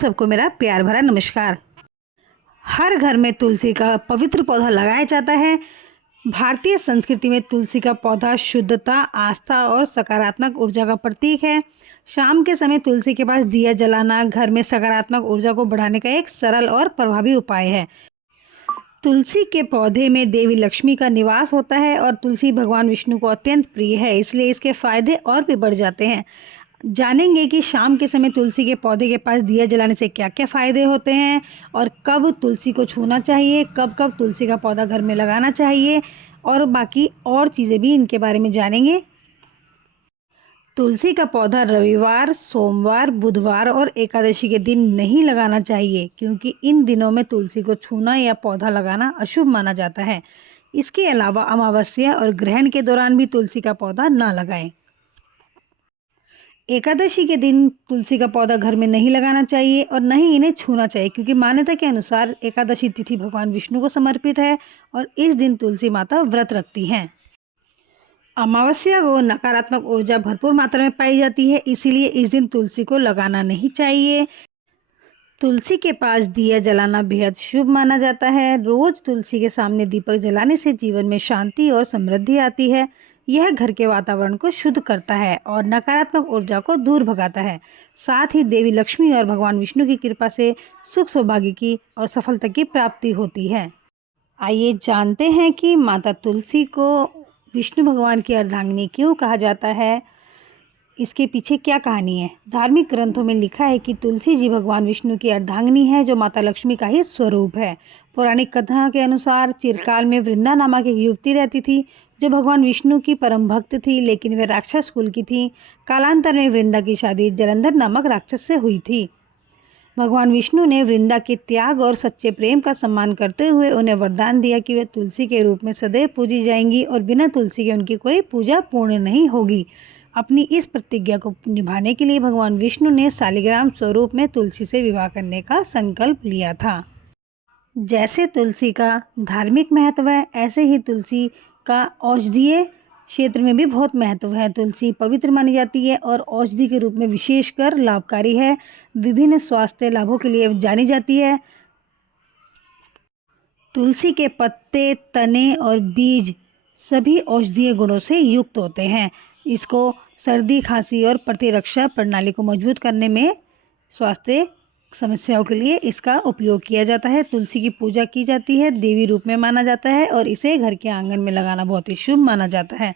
सबको मेरा प्यार भरा नमस्कार। हर घर में तुलसी का पवित्र पौधा लगाया जाता है। भारतीय संस्कृति में तुलसी का पौधा शुद्धता, आस्था और सकारात्मक ऊर्जा का प्रतीक है। शाम के समय तुलसी के पास दिया जलाना घर में सकारात्मक ऊर्जा को बढ़ाने का एक सरल और प्रभावी उपाय है। तुलसी के पौधे में देवी लक्ष्मी का निवास होता है और तुलसी भगवान विष्णु को अत्यंत प्रिय है, इसलिए इसके फायदे और भी बढ़ जाते हैं। जानेंगे कि शाम के समय तुलसी के पौधे के पास दिया जलाने से क्या क्या फ़ायदे होते हैं और कब तुलसी को छूना चाहिए, कब कब तुलसी का पौधा घर में लगाना चाहिए और बाकी और चीज़ें भी इनके बारे में जानेंगे। तुलसी का पौधा रविवार, सोमवार, बुधवार और एकादशी के दिन नहीं लगाना चाहिए, क्योंकि इन दिनों में तुलसी को छूना या पौधा लगाना अशुभ माना जाता है। इसके अलावा अमावस्या और ग्रहण के दौरान भी तुलसी का पौधा ना लगाएं। एकादशी के दिन तुलसी का पौधा घर में नहीं लगाना चाहिए और न ही इन्हें छूना चाहिए, क्योंकि मान्यता के अनुसार एकादशी तिथि भगवान विष्णु को समर्पित है और इस दिन तुलसी माता व्रत रखती हैं। अमावस्या को नकारात्मक ऊर्जा भरपूर मात्रा में पाई जाती है, इसीलिए इस दिन तुलसी को लगाना नहीं चाहिए। तुलसी के पास दिया जलाना बेहद शुभ माना जाता है। रोज तुलसी के सामने दीपक जलाने से जीवन में शांति और समृद्धि आती है। यह घर के वातावरण को शुद्ध करता है और नकारात्मक ऊर्जा को दूर भगाता है। साथ ही देवी लक्ष्मी और भगवान विष्णु की कृपा से सुख, सौभाग्य की और सफलता की प्राप्ति होती है। आइए जानते हैं कि माता तुलसी को विष्णु भगवान की अर्धांगिनी क्यों कहा जाता है, इसके पीछे क्या कहानी है। धार्मिक ग्रंथों में लिखा है कि तुलसी जी भगवान विष्णु की अर्धांगिनी है, जो माता लक्ष्मी का ही स्वरूप है। पौराणिक कथा के अनुसार चिरकाल में वृंदा नामक एक युवती रहती थी, जो भगवान विष्णु की परम भक्त थी, लेकिन वे राक्षस कुल की थी। कालांतर में वृंदा की शादी जलंधर नामक राक्षस से हुई थी। भगवान विष्णु ने वृंदा के त्याग और सच्चे प्रेम का सम्मान करते हुए उन्हें वरदान दिया कि वे तुलसी के रूप में सदैव पूजी जाएंगी और बिना तुलसी के उनकी कोई पूजा पूर्ण नहीं होगी। अपनी इस प्रतिज्ञा को निभाने के लिए भगवान विष्णु ने शालिग्राम स्वरूप में तुलसी से विवाह करने का संकल्प लिया था। जैसे तुलसी का धार्मिक महत्व है, ऐसे ही तुलसी का औषधीय क्षेत्र में भी बहुत महत्व है। तुलसी पवित्र मानी जाती है और औषधि के रूप में विशेषकर लाभकारी है। विभिन्न स्वास्थ्य लाभों के लिए जानी जाती है। तुलसी के पत्ते, तने और बीज सभी औषधीय गुणों से युक्त होते हैं। इसको सर्दी, खांसी और प्रतिरक्षा प्रणाली को मजबूत करने में, स्वास्थ्य समस्याओं के लिए इसका उपयोग किया जाता है। तुलसी की पूजा की जाती है, देवी रूप में माना जाता है और इसे घर के आंगन में लगाना बहुत ही शुभ माना जाता है।